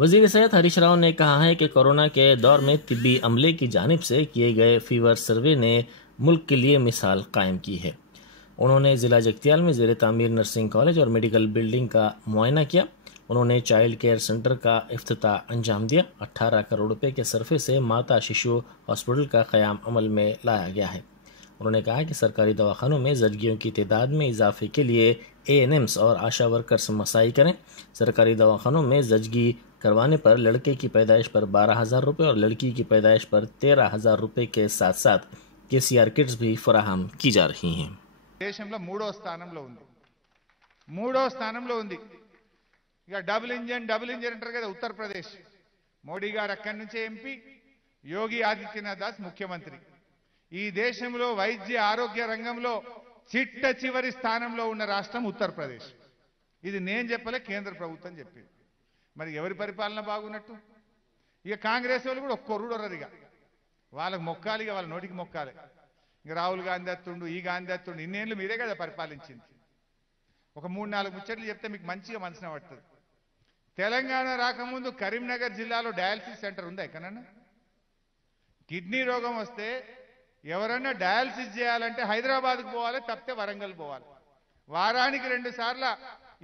वजीर सेहत हरीश राव ने कहा है कि कोरोना के दौर में तिब्बी अमले की जानिब से किए गए फीवर सर्वे ने मुल्क के लिए मिसाल कायम की है। उन्होंने जिला जगतियाल में ज़ेर तामीर नर्सिंग कॉलेज और मेडिकल बिल्डिंग का मुआयना किया। उन्होंने चाइल्ड केयर सेंटर का इफ्तिताह अंजाम दिया। 18 करोड़ रुपए के सरफे से माता शिशु हॉस्पिटल का क़याम अमल में लाया गया है। उन्होंने कहा कि सरकारी दवाखानों में ज़रगियों की तादाद में इजाफे के लिए ANMs और आशा वर्कर्स मसाई करें। सरकारी दवाखानों में ज़चगी करवाने पर लड़के की पैदाइश पर 12,000 रुपये और लड़की की पैदाइश पर 13,000 रुपये के साथ साथ KCR किट्स भी फराहम की जा रही हैं। దేశంలో మూడో స్థానంలో ఉంది ఇక డబుల్ ఇంజన్ అంటారు కదా ఉత్తరప్రదేశ్ మోడీ గారు అక్కడి నుంచే ఎంపీ యోగి ఆదిత్యనాథ్ దాస్ ముఖ్యమంత్రి ఈ దేశంలో వైద్య ఆరోగ్య రంగంలో చిట్ట చివరి స్థానంలో ఉన్న రాష్ట్రం ఉత్తరప్రదేశ్ ఇది నేను చెప్పలే కేంద్ర ప్రభుత్వం చెప్పింది మరి ఎవరి పరిపాలన బాగున్నట్టు ఇక కాంగ్రెస్ వాళ్ళు కూడా ఒక్కరు ఇక వాళ్ళకి మొక్కాలి ఇక వాళ్ళ నోటికి మొక్కాలి ఇంక రాహుల్ గాంధీ అత్తుండు ఈ గాంధీ అత్తుండు ఇన్నేళ్ళు మీరే కదా పరిపాలించింది ఒక 3-4 ముచ్చట్లు చెప్తే మీకు మంచిగా మనసున పడుతుంది తెలంగాణ రాకముందు కరీంనగర్ జిల్లాలో డయాలసిస్ సెంటర్ ఉందా ఎక్కడన్నా కిడ్నీ రోగం వస్తే ఎవరన్నా డయాలసిస్ చేయాలంటే హైదరాబాద్కు పోవాలి తప్పితే వరంగల్ పోవాలి వారానికి 2 సార్లు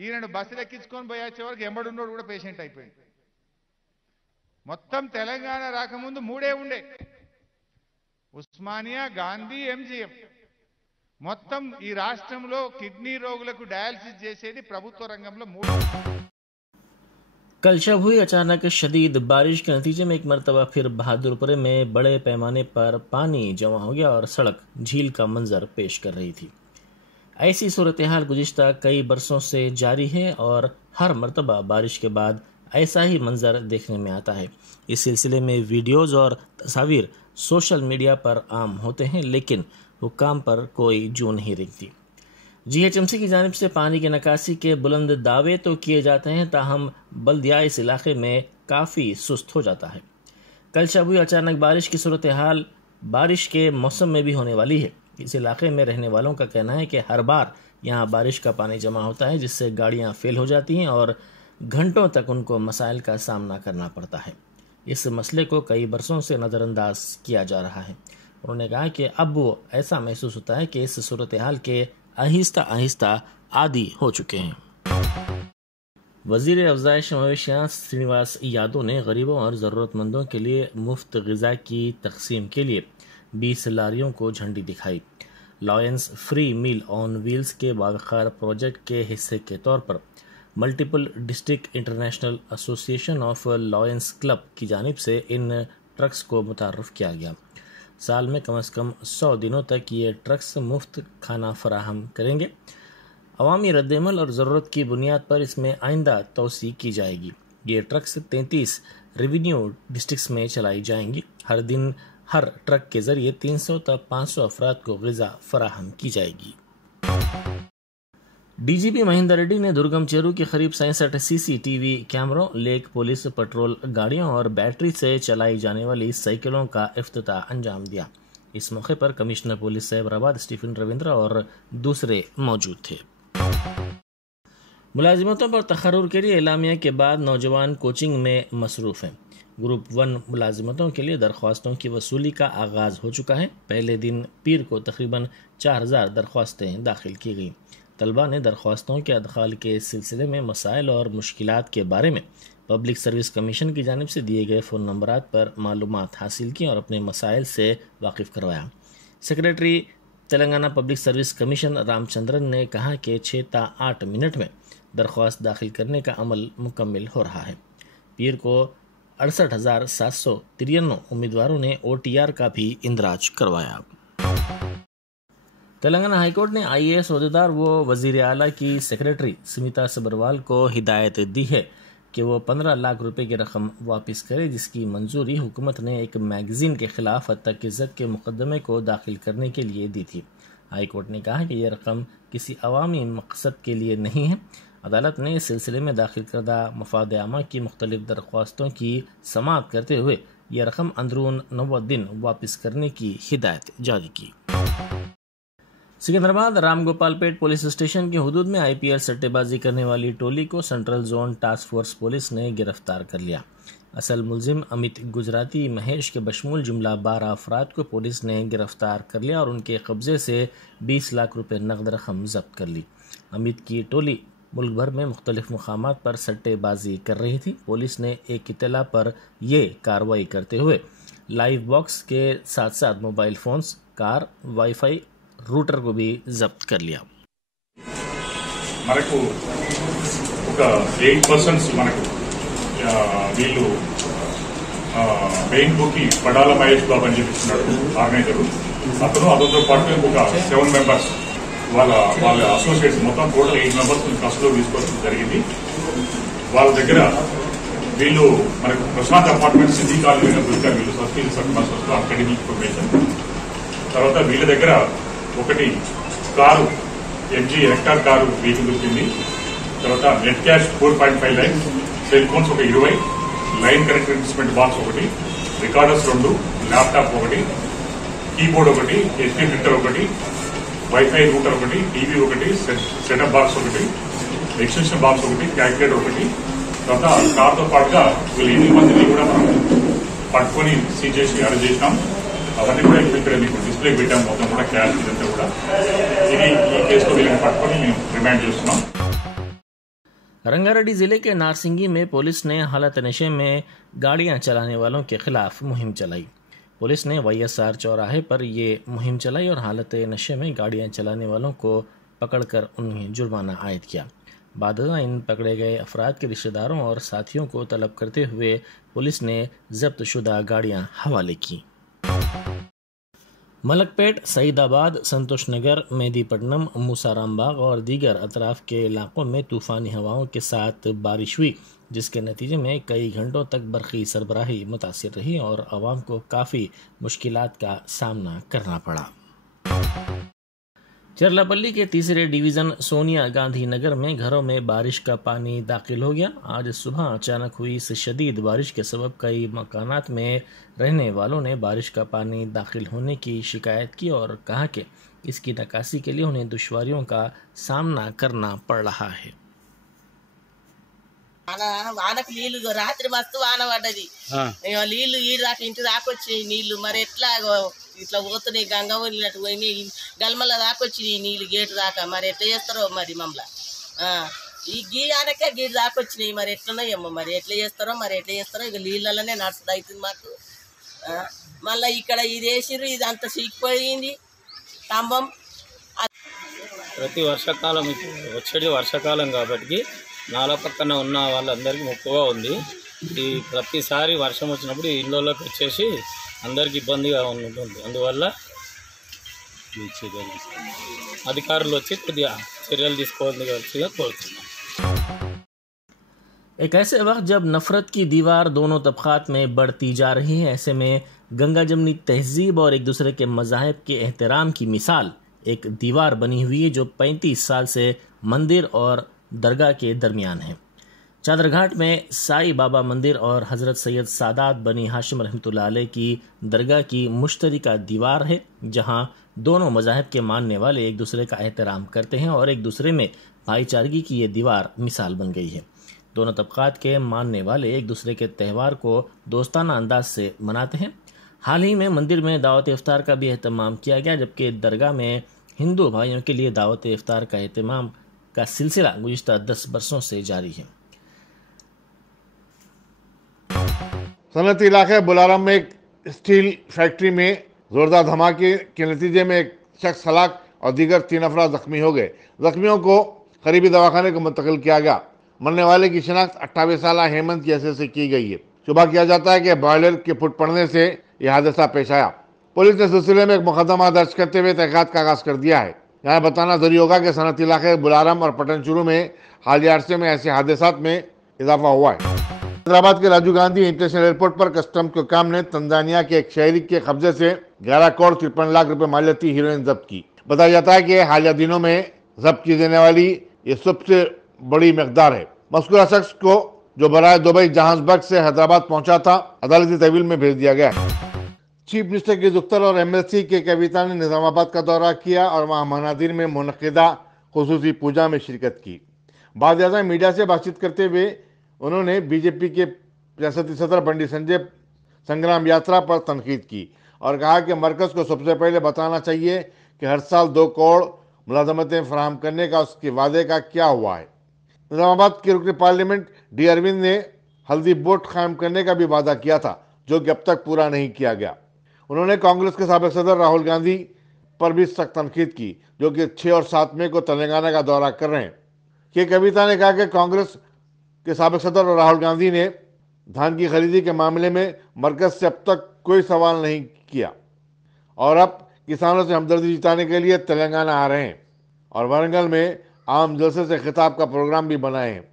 ఈయనను బస్సులు ఎక్కించుకొని పోయే చివరికి ఎంబడున్నోడు కూడా పేషెంట్ అయిపోయింది మొత్తం తెలంగాణ రాకముందు 3 ఉండే ఉస్మానియా గాంధీ MGM మొత్తం ఈ రాష్ట్రంలో కిడ్నీ రోగులకు డయాలసిస్ చేసేది ప్రభుత్వ రంగంలో 3। कल शब हुई अचानक शदीद बारिश के नतीजे में एक मरतबा फिर बहादुरपुर में बड़े पैमाने पर पानी जमा हो गया और सड़क झील का मंजर पेश कर रही थी। ऐसी सूरत हाल गुज़िश्ता कई बरसों से जारी है और हर मरतबा बारिश के बाद ऐसा ही मंजर देखने में आता है। इस सिलसिले में वीडियोज़ और तस्वीर सोशल मीडिया पर आम होते हैं, लेकिन हुक्काम पर कोई जू नहीं रेंगती। GHMC की जानिब से पानी की निकासी के बुलंद दावे तो किए जाते हैं, ताहम बल्दिया इस इलाके में काफ़ी सुस्त हो जाता है। कल शब हुई अचानक बारिश की सूरत हाल बारिश के मौसम में भी होने वाली है। इस इलाके में रहने वालों का कहना है कि हर बार यहाँ बारिश का पानी जमा होता है, जिससे गाड़ियाँ फेल हो जाती हैं और घंटों तक उनको मसाइल का सामना करना पड़ता है। इस मसले को कई बरसों से नज़रअंदाज किया जा रहा है। उन्होंने कहा कि अब वो ऐसा महसूस होता है कि इस सूरत हाल के आहिस्ता आहिस्ता आदी हो चुके हैं। वज़ीर अफ़ज़ाइश मवेशियात श्रीनिवास यादव ने गरीबों और ज़रूरतमंदों के लिए मुफ्त ग़िज़ा की तक़सीम के लिए 20 लारियों को झंडी दिखाई। Lions free meal on wheels के बावखार प्रोजेक्ट के हिस्से के तौर पर multiple district international association of Lions club की जानिब से इन ट्रक्स को मुतारफ़ किया गया। साल में कम से कम 100 दिनों तक ये ट्रक्स मुफ्त खाना फराहम करेंगे। अवामी रद्दअमल और ज़रूरत की बुनियाद पर इसमें आइंदा तोसी की जाएगी। ये ट्रक्स 33 रेवेन्यू डिस्ट्रिक्ट्स में चलाई जाएंगी। हर दिन हर ट्रक के ज़रिए 300 तक 500 अफराद को ग़िज़ा फराहम की जाएगी। DGP महेंदर रेड्डी ने दुर्गम चेरू के करीब 67 CCTV कैमरों, लेक पुलिस पेट्रोल गाड़ियों और बैटरी से चलाई जाने वाली साइकिलों का इफ्तिताह अंजाम दिया। इस मौके पर कमिश्नर पुलिस सैबराबाद स्टीफन रविंद्र और दूसरे मौजूद थे। मुलाजिमतों पर तकर्रुर के लिए एलामिया के बाद नौजवान कोचिंग में मसरूफ़ हैं। ग्रुप 1 मुलाजिमतों के लिए दरख्वास्तों की वसूली का आगाज़ हो चुका है। पहले दिन पीर को तकरीबन 4,000 दरख्वास्तें दाखिल की गईं। तलबा ने दरख्वास्तों के अदखाल के सिलसिले में मसाइल और मुश्किलात के बारे में पब्लिक सर्विस कमीशन की जानिब से दिए गए फ़ोन नंबरात पर मालूमात हासिल की और अपने मसाइल से वाकिफ़ करवाया। Secretary Telangana public service commission Ramachandran ने कहा कि 6 से 8 मिनट में दरख्वास्त दाखिल करने का अमल मुकम्मल हो रहा है। पीर को 68,753 उम्मीदवारों ने OTR का भी इंदराज करवाया। तेलंगाना हाईकोर्ट ने IAS ओहदेदार व वज़ीर आला की सेक्रेटरी स्मिता सबरवाल को हिदायत दी है कि वो 15 लाख रुपए की रकम वापस करे, जिसकी मंजूरी हुकूमत ने एक मैगजीन के खिलाफ हत्तक इज़्ज़त के मुकदमे को दाखिल करने के लिए दी थी। हाई कोर्ट ने कहा कि यह रकम किसी अवामी मकसद के लिए नहीं है। अदालत ने इस सिलसिले में दाखिल करदा मफाद आमा की मुख्तलिफ दरख्वास्तों की समाअत करते हुए यह रकम अंदरून 90 दिन वापस करने की हिदायत जारी की। सिकंदराबाद रामगोपालपेट पुलिस स्टेशन की हुदूद में आईपीएल सट्टेबाजी करने वाली टोली को central zone task force police ने गिरफ्तार कर लिया। असल मुलजिम अमित गुजराती महेश के बशमूल जुमला 12 अफराद को पुलिस ने गिरफ्तार कर लिया और उनके कब्जे से 20 लाख रुपए नकद रकम जब्त कर ली। अमित की टोली मुल्क भर में मुख्तलिफ मुकामात पर सट्टेबाजी कर रही थी। पुलिस ने एक इत्तला पर ये कार्रवाई करते हुए लाइव बॉक्स के साथ साथ mobile phones, car, wifi, router को भी जब्त कर लिया। మనకు ఒక 8% మనకు వీళ్ళు మెయిన్ బుక్ పడాల మహేష్ బాబు అని చెప్పిస్తున్నాడు ఆర్గనైజరు. అతను అతనితో పాటు ఒక 7 మెంబర్స్ వాళ్ళ అసోసియేట్స్ మొత్తం టోటల్ 8 మెంబర్స్ కస్టడీలో తీసుకోవడం జరిగింది. వాళ్ళ దగ్గర వీళ్ళు మనకు ప్రశాంత్ అపార్ట్మెంట్ సిటీ కాలనీలో దొరికారు. వీళ్ళు సస్పెండ్ సర్కమ్స్టెన్సెస్ అకాడమిక్ ఇన్ఫర్మేషన్ తర్వాత వీళ్ళ దగ్గర ఒకటి car MG hectare car vehicle దొరికింది. తర్వాత net cash 4.5 line, cell phones ఒక 20, లైన్ కనెక్ట్ ఇన్స్ట్రుమెంట్ బాక్స్ ఒకటి, రికార్డర్స్ 2, ల్యాప్టాప్ ఒకటి, కీబోర్డ్ ఒకటి, హెచ్డీ ప్రింటర్ ఒకటి, వైఫై రూటర్ ఒకటి, టీవీ ఒకటి, సెటప్ బాక్స్ ఒకటి, ఎక్స్టెన్షన్ బాక్స్ ఒకటి, క్యాల్కులేటర్ ఒకటి. తర్వాత కార్తో పాటుగా వీళ్ళు 8 మందిని కూడా మనం పట్టుకొని సీజ్ చేసి అరెస్ట్ చేసినాం. అవన్నీ కూడా ఇక్కడ మీకు డిస్ప్లే పెట్టాం. మొత్తం కూడా క్యాష్ ఇదంతా కూడా ఇది ఈ కేసులో వీళ్ళని పట్టుకొని మేము రిమాండ్ చేస్తున్నాం. रंगारेड्डी जिले के नारसिंगी में पुलिस ने हालत नशे में गाड़ियां चलाने वालों के खिलाफ मुहिम चलाई। पुलिस ने वाईएसआर चौराहे पर ये मुहिम चलाई और हालत नशे में गाड़ियां चलाने वालों को पकड़कर उन्हें जुर्माना आयद किया। बाद इन पकड़े गए अफराद के रिश्तेदारों और साथियों को तलब करते हुए पुलिस ने जब्त शुदा गाड़ियां हवाले की। मलकपेट, सईदाबाद, संतोष नगर, मेहदीपट्टनम, मूसारामबाग और दीगर अतराफ के इलाकों में तूफ़ानी हवाओं के साथ बारिश हुई, जिसके नतीजे में कई घंटों तक बरक़ी सरबराही मुतासिर रही और आवाम को काफ़ी मुश्किलात का सामना करना पड़ा। चरलापल्ली के तीसरे डिवीज़न सोनिया गांधी नगर में घरों में बारिश का पानी दाखिल हो गया। आज सुबह अचानक हुई इस शदीद बारिश के सबब कई मकानात में रहने वालों ने बारिश का पानी दाखिल होने की शिकायत की और कहा कि इसकी निकासी के लिए उन्हें दुश्वारियों का सामना करना पड़ रहा है। వానకు నీళ్లు రాత్రి మస్తు వాన పడ్డది. నీళ్లు ఈ దాకా ఇంటి దాకొచ్చినాయి నీళ్లు. మరి ఎట్లా ఇట్లా పోతున్నాయి, గంగ వెళ్ళినట్టు పోయినాయి, గల్మల దాకొచ్చినాయి నీళ్లు గేటు దాకా. మరి ఎట్లా చేస్తారో మరి మమ్మల్ని ఈ గీయానకే గీటు దాకొచ్చినాయి. మరి ఎట్లున్నాయేమో మరి ఎట్లా చేస్తారో ఇక నీళ్ళలోనే నడుస్తుంది అవుతుంది మాకు. మళ్ళీ ఇక్కడ ఇది వేసిర్రు, ఇది అంత చీకిపోయింది స్తంభం. ప్రతి వర్షాకాలం వచ్చేది వర్షాకాలం కాబట్టి నాల పక్కన ఉన్న వాళ్ళందరికీ ముప్పుగా ఉంది. ఈ ప్రతిసారి వర్షం వచ్చినప్పుడు ఇళ్ళలోకి వచ్చేసి అందరికి ఇబ్బందిగా ఉంటుంది. అందువల్ల అధికారులు వచ్చి కొద్దిగా చర్యలు తీసుకోవాల్సిందిగా కోరుతున్నాం। एक ऐसे वक्त जब नफरत की दीवार दोनों तबकात में बढ़ती जा रही है, ऐसे में गंगा जमनी तहजीब और एक दूसरे के मज़ाहिब के एहतराम की मिसाल एक दीवार बनी हुई है जो 35 साल से मंदिर और दरगाह के दरमियान है। चादरघाट में साई बाबा मंदिर और हज़रत सैयद सादात बनी हाशिम रहमतुल्लाह अलैह की दरगाह की मुश्तरका दीवार है, जहां दोनों मज़ाहिब के मानने वाले एक दूसरे का एहतराम करते हैं और एक दूसरे में भाईचारगी की ये दीवार मिसाल बन गई है। दोनों तबकात के मानने वाले एक दूसरे के त्यौहार को दोस्ताना अंदाज से मनाते हैं। हाल ही में मंदिर में दावत इफ्तार का भी एहतमाम किया गया, जबकि दरगाह में हिंदू भाइयों के लिए दावत इफ्तार का एहतमाम का सिलसिला गुज़िश्ता 10 बरसों से जारी है। सनती इलाके बुलारम में एक स्टील फैक्ट्री में जोरदार धमाके के नतीजे में एक शख्स हलाक और दीगर 3 अफराद जख्मी हो गए। जख्मियों को करीबी दवाखाने को मुंतकिल किया गया। मरने वाले की शिनाख्त 28 साल हेमंत जैसे से की गई है। शुबा किया जाता है कि बॉयलर के फुट पड़ने से यह हादसा पेश आया। पुलिस ने सिलसिले में एक मुकदमा दर्ज करते हुए तहकीकात का आगाज कर दिया है। यहाँ बताना जरूरी होगा कि सनती इलाके बुलारम और पटनचुरू में हालिया अरसे में ऐसे हादसात में इजाफा हुआ है। हैदराबाद के राजीव गांधी इंटरनेशनल एयरपोर्ट पर कस्टम के काम ने तंजानिया के एक शहरी के कब्जे से 11 करोड़ 53 लाख रुपए मालियती हीरोइन जब्त की। बताया जाता है कि हालिया दिनों में जब्त की जाने वाली ये सबसे बड़ी मकदार है। मज़कूरा शख्स को जो बराए दुबई जहाजबर्ग से हैदराबाद पहुंचा था, अदालती तहवील में भेज दिया गया है। चीफ मिनिस्टर की दुख्तर और एमएलसी के कविता ने निजामाबाद का दौरा किया और वहां मनादिर में मुनक़िदा खुसूसी पूजा में शिरकत की। बाद मीडिया से बातचीत करते हुए उन्होंने बीजेपी के रियासती सदर बंडी संजय संग्राम यात्रा पर तनकीद की और कहा कि मरकज़ को सबसे पहले बताना चाहिए कि हर साल 2 करोड़ मुलाजमतें फराहम करने का उसके वादे का क्या हुआ है। निजामाबाद के रुकन पार्लियामेंट डी अरविंद ने हल्दी बोर्ड कायम करने का भी वादा किया था, जो कि अब तक पूरा नहीं किया गया। उन्होंने कांग्रेस के साबिक सदर राहुल गांधी पर भी सख्त तनकीद की, जो कि 6 और 7 मई को तेलंगाना का दौरा कर रहे हैं। के कविता ने कहा कि कांग्रेस के साबिक सदर और राहुल गांधी ने धान की खरीदी के मामले में मरकज से अब तक कोई सवाल नहीं किया और अब किसानों से हमदर्दी जिताने के लिए तेलंगाना आ रहे हैं और वारंगल में आम जलसे से खिताब का प्रोग्राम भी बनाए हैं।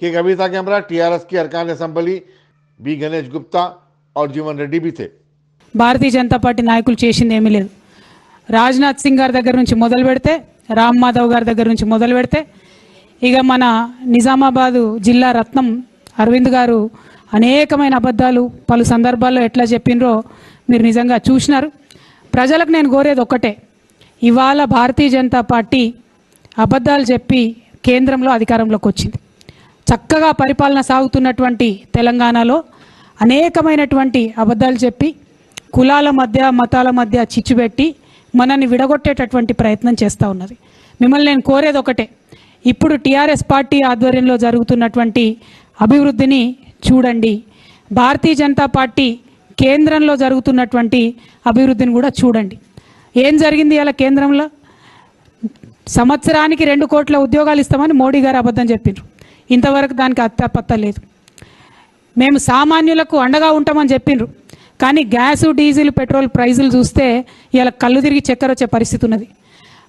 के कविता के हमरा टीआरएस की अरकान असेंबली बी गणेश गुप्ता और जीवन रेड्डी भी थे। భారతీయ జనతా పార్టీ నాయకులు చేసింది ఏమీ లేదు. రాజ్నాథ్ సింగ్ గారి దగ్గర నుంచి మొదలు పెడితే, రామ్ మాధవ్ గారి దగ్గర నుంచి మొదలు పెడితే, ఇక మన నిజామాబాదు జిల్లా రత్నం అరవింద్ గారు అనేకమైన అబద్ధాలు పలు సందర్భాల్లో ఎట్లా చెప్పినరో మీరు నిజంగా చూసినారు. ప్రజలకు నేను కోరేది ఒక్కటే, ఇవాళ భారతీయ జనతా పార్టీ అబద్ధాలు చెప్పి కేంద్రంలో అధికారంలోకి వచ్చింది. చక్కగా పరిపాలన సాగుతున్నటువంటి తెలంగాణలో అనేకమైనటువంటి అబద్ధాలు చెప్పి కులాల మధ్య మతాల మధ్య చిచ్చుపెట్టి మనల్ని విడగొట్టేటటువంటి ప్రయత్నం చేస్తూ ఉన్నది. మిమ్మల్ని నేను కోరేది ఒకటే, ఇప్పుడు టీఆర్ఎస్ పార్టీ ఆధ్వర్యంలో జరుగుతున్నటువంటి అభివృద్ధిని చూడండి, భారతీయ జనతా పార్టీ కేంద్రంలో జరుగుతున్నటువంటి అభివృద్ధిని కూడా చూడండి. ఏం జరిగింది ఇలా కేంద్రంలో? సంవత్సరానికి 2 కోట్ల ఉద్యోగాలు ఇస్తామని మోడీ గారు అబద్ధం చెప్పిండ్రు. ఇంతవరకు దానికి అత్తపత్త లేదు. మేము సామాన్యులకు అండగా ఉంటామని చెప్పిండ్రు, కానీ గ్యాసు డీజిల్ పెట్రోల్ ప్రైజులు చూస్తే ఇలా కళ్ళు తిరిగి చక్కెర వచ్చే పరిస్థితి ఉన్నది.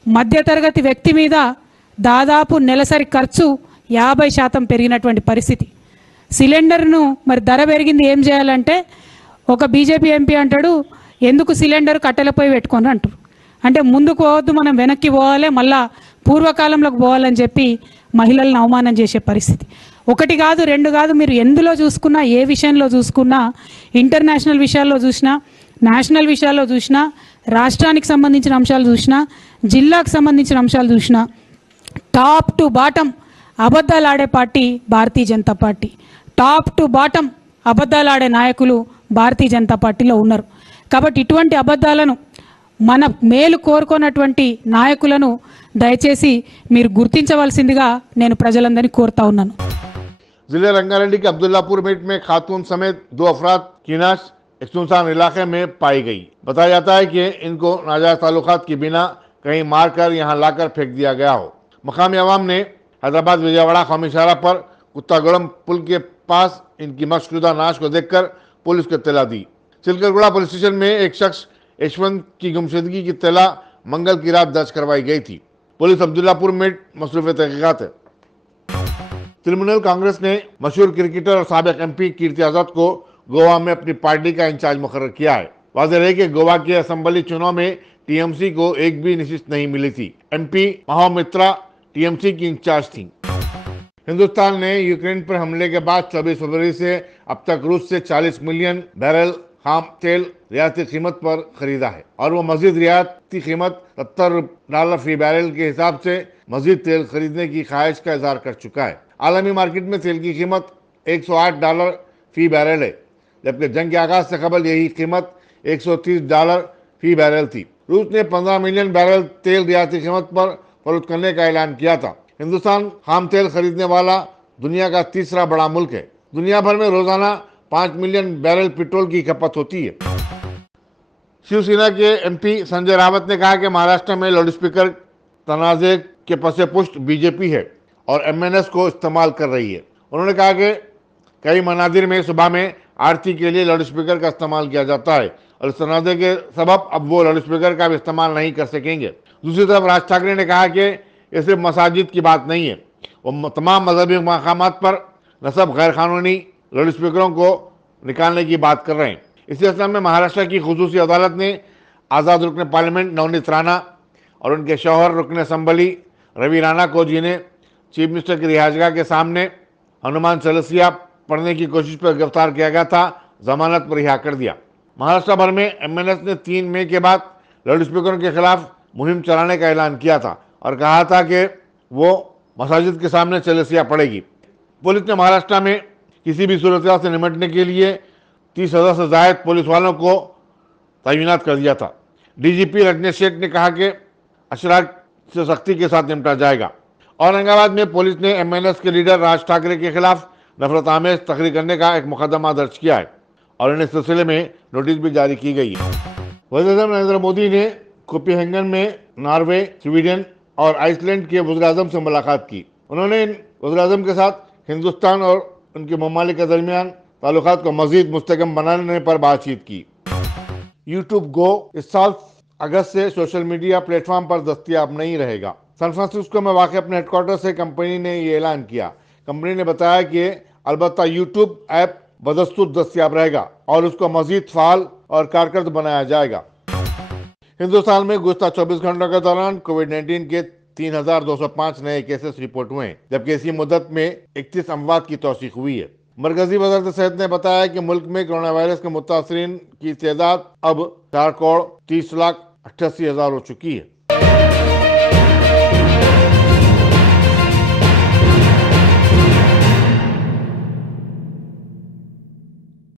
మధ్యతరగతి వ్యక్తి మీద దాదాపు నెలసరి ఖర్చు 50% పెరిగినటువంటి పరిస్థితి. సిలిండర్ను మరి ధర పెరిగింది, ఏం చేయాలంటే ఒక బీజేపీ ఎంపీ అంటాడు, ఎందుకు సిలిండర్ కట్టెలపై పెట్టుకొని అంటారు. అంటే ముందుకు పోవద్దు, మనం వెనక్కి పోవాలి, మళ్ళా పూర్వకాలంలోకి పోవాలని చెప్పి మహిళలను అవమానం చేసే పరిస్థితి. 1 కాదు 2 కాదు, మీరు ఎందులో చూసుకున్నా, ఏ విషయంలో చూసుకున్నా, ఇంటర్నేషనల్ విషయాల్లో చూసినా, నేషనల్ విషయాల్లో చూసినా, రాష్ట్రానికి సంబంధించిన అంశాలు చూసినా, జిల్లాకు సంబంధించిన అంశాలు చూసినా, టాప్ టు బాటం అబద్ధాలు ఆడే party Bharatiya Janata party. Top to bottom అబద్ధాలు ఆడే నాయకులు భారతీయ జనతా పార్టీలో ఉన్నారు. కాబట్టి ఇటువంటి అబద్ధాలను, మన మేలు కోరుకున్నటువంటి నాయకులను దయచేసి మీరు గుర్తించవలసిందిగా నేను ప్రజలందరినీ కోరుతా ఉన్నాను. जिले रंगारेड्डी के अब्दुल्लापुर मेट में खातून समेत 2 अफराद की नाश एक सुनसान इलाके में पाई गई। बताया जाता है कि इनको नाजायज ताल्लुकात की बिना कहीं मारकर यहां लाकर फेंक दिया गया हो। मकामी अवाम ने हैदराबाद विजयवाड़ा कौमी शाहरा पर कुत्तागुड़म पुल के पास इनकी मशरूदा नाश को देखकर पुलिस को इत्तला दी। चिलकलगुड़ा पुलिस स्टेशन में एक शख्स यशवंत की गुमशुदगी की इत्तला मंगल की रात दर्ज करवाई गई थी। पुलिस अब्दुल्लापुर में मसरूफ तहकीकात है। तृणमूल कांग्रेस ने मशहूर क्रिकेटर और साबिक एमपी कीर्ति आजाद को गोवा में अपनी पार्टी का इंचार्ज मुकर्रर किया है। वाज़ेह है कि गोवा के असेंबली चुनाव में टीएमसी को एक भी नशिस्त नहीं मिली थी। एमपी महामित्रा टीएमसी की इंचार्ज थी। हिंदुस्तान ने यूक्रेन पर हमले के बाद 24 फरवरी से अब तक रूस से 40 मिलियन बैरल खाम तेल रियायती कीमत पर खरीदा है और वो मजीद रियायती कीमत $70 फी बैरल के हिसाब से मजीद तेल खरीदने की ख्वाहिश का इजहार कर चुका है। आलमी मार्केट में तेल की कीमत $108 फी बैरल है, जबकि जंग के आगाज से कबल यही कीमत $130 फी बैरल थी। रूस ने 15 मिलियन बैरल तेल रियायती कीमत पर फरोख्त करने का ऐलान किया था। हिंदुस्तान खाम तेल खरीदने वाला दुनिया का 3रा बड़ा मुल्क है। दुनिया भर में रोजाना 5 मिलियन बैरल पेट्रोल की खपत होती है। शिवसेना के एमपी संजय रावत ने कहा कि महाराष्ट्र में लाउडस्पीकर तनाज़े के पसे पुष्ट बीजेपी है और एमएनएस को इस्तेमाल कर रही है। उन्होंने कहा कि कई मनादिर में सुबह में आरती के लिए लाउडस्पीकर का इस्तेमाल किया जाता है और इस तनाज़े के सबब अब वो लाउडस्पीकर का भी इस्तेमाल नहीं कर सकेंगे। दूसरी तरफ राज ठाकरे ने कहा कि ये सिर्फ मसाजिद की बात नहीं है, वो तमाम मजहबी मकामात पर नस्ब गैर कानूनी लाउडस्पीकरों को निकालने की बात कर रहे हैं। इसी असम में महाराष्ट्र की खुसूसी अदालत ने आज़ाद रुकन पार्लियामेंट नवनीत राणा और उनके शौहर रुकन असम्बली रवि राणा को, जिन्हें चीफ मिनिस्टर की रिहाजगाह के सामने हनुमान चालीसा पढ़ने की कोशिश पर गिरफ्तार किया गया था, जमानत पर रिहा कर दिया। महाराष्ट्र भर में एमएनएस ने 3 मई के बाद लाउड स्पीकरों के खिलाफ मुहिम चलाने का ऐलान किया था और कहा था कि वो मसाजिद के सामने चलेसिया पड़ेगी। पुलिस ने महाराष्ट्र में किसी भी सूरत से निपटने के लिए 30,000 से ज्यादा पुलिस वालों को तैनात कर दिया था। डीजीपी रजनीश सेठ ने कहा कि अशराक से सख्ती के साथ निपटा जाएगा। औरंगाबाद में पुलिस ने एमएनएस के लीडर राज ठाकरे के खिलाफ नफरत आमेज तकरीर करने का एक मुकदमा दर्ज किया है और इन्हें सिलसिले में नोटिस भी जारी की गई है। वज़ीर-ए-आज़म नरेंद्र मोदी ने कोपेनहेगन में नॉर्वे, स्वीडन और आइसलैंड के वज़ीर-ए-आज़म से मुलाकात की। उन्होंने इन वज़ीर-ए-आज़म के साथ हिंदुस्तान और उनके ममालिक के दरमियान ताल्लुकात को मजीद मुस्तहकम बनाने पर बातचीत की। यूट्यूब गो इस साल अगस्त से सोशल मीडिया प्लेटफॉर्म पर दस्तयाब नहीं रहेगा। सैन फ्रांसिस्को में वाक़ अपने हेडक्वार्टर से कंपनी ने ये ऐलान किया। कंपनी ने बताया कि अलबत्ता यूट्यूब ऐप बदस्तूर दस्तयाब रहेगा और उसको मजीद फाल और कारगर बनाया जाएगा। हिंदुस्तान में गुज़श्ता 24 घंटों के दौरान कोविड-19 के 3,205 नए केसेस रिपोर्ट हुए हैं, जबकि इसी मुद्दत में 31 अमवात की तौसीक हुई है। मरकजी वज़ारत सेहत ने बताया कि मुल्क में कोरोना वायरस के मुतासरीन की तादाद अब 4,30,88,000 हो चुकी है।